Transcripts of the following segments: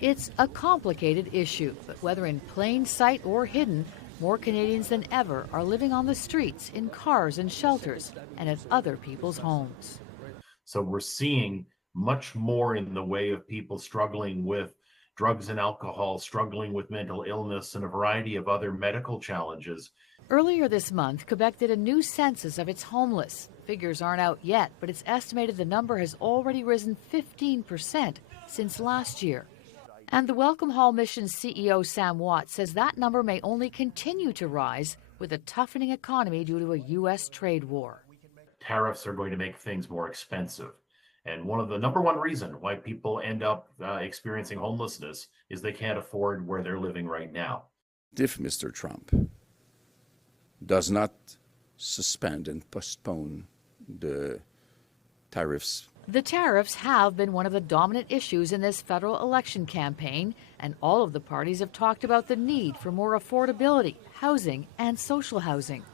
It's a complicated issue, but whether in plain sight or hidden, more Canadians than ever are living on the streets, in cars and shelters, and at other people's homes. So we're seeing much more in the way of people struggling with drugs and alcohol, struggling with mental illness, and a variety of other medical challenges. Earlier this month, Quebec did a new census of its homeless. Figures aren't out yet, but it's estimated the number has already risen 15% since last year. And the Welcome Hall Mission's CEO Sam Watt says that number may only continue to rise with a toughening economy due to a U.S. trade war. Tariffs are going to make things more expensive. And one of the number one reason why people end up experiencing homelessness is they can't afford where they're living right now. If Mr. Trump does not suspend and postpone the tariffs. The tariffs have been one of the dominant issues in this federal election campaign, and all of the parties have talked about the need for more affordability, housing, and social housing.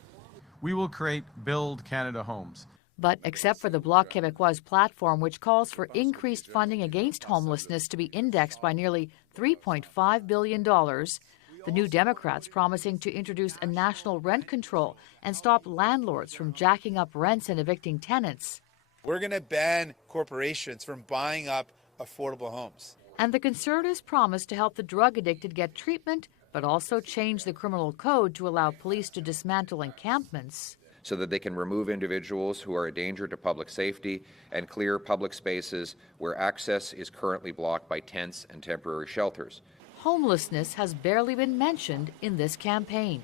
We will create Build Canada Homes. But except for the Bloc Québécois platform, which calls for increased funding against homelessness to be indexed by nearly $3.5 billion, the New Democrats promising to introduce a national rent control and stop landlords from jacking up rents and evicting tenants. We're going to ban corporations from buying up affordable homes. And the Conservatives promise to help the drug addicted get treatment, but also change the criminal code to allow police to dismantle encampments, so that they can remove individuals who are a danger to public safety and clear public spaces where access is currently blocked by tents and temporary shelters. Homelessness has barely been mentioned in this campaign.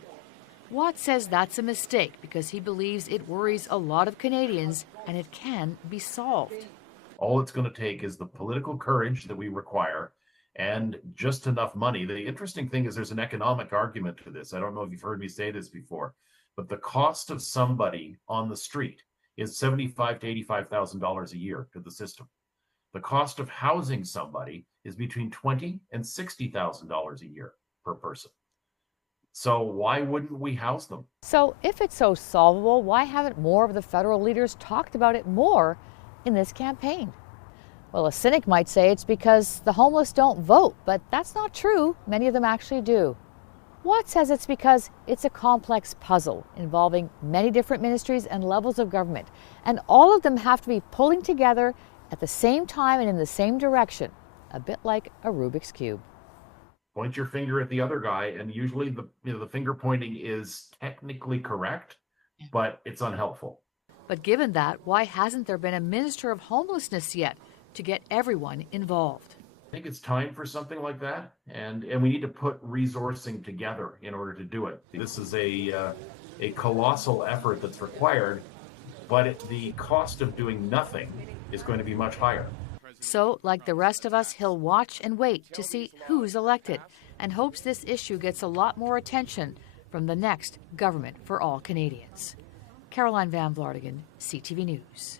Watt says that's a mistake because he believes it worries a lot of Canadians and it can be solved. All it's going to take is the political courage that we require and just enough money. The interesting thing is there's an economic argument to this. I don't know if you've heard me say this before, but the cost of somebody on the street is $75,000 to $85,000 a year to the system. The cost of housing somebody is between $20,000 and $60,000 a year per person. So why wouldn't we house them? So if it's so solvable, why haven't more of the federal leaders talked about it more in this campaign? Well, a cynic might say it's because the homeless don't vote, but that's not true. Many of them actually do. Watt says it's because it's a complex puzzle involving many different ministries and levels of government, and all of them have to be pulling together at the same time and in the same direction, a bit like a Rubik's Cube. Point your finger at the other guy, and usually the finger pointing is technically correct, but it's unhelpful. But given that, why hasn't there been a minister of homelessness yet to get everyone involved? I think it's time for something like that, and we need to put resourcing together in order to do it. This is a colossal effort that's required, but the cost of doing nothing is going to be much higher. So, like the rest of us, he'll watch and wait to see who's elected and hopes this issue gets a lot more attention from the next government for all Canadians. Caroline Van Vlartigan, CTV News.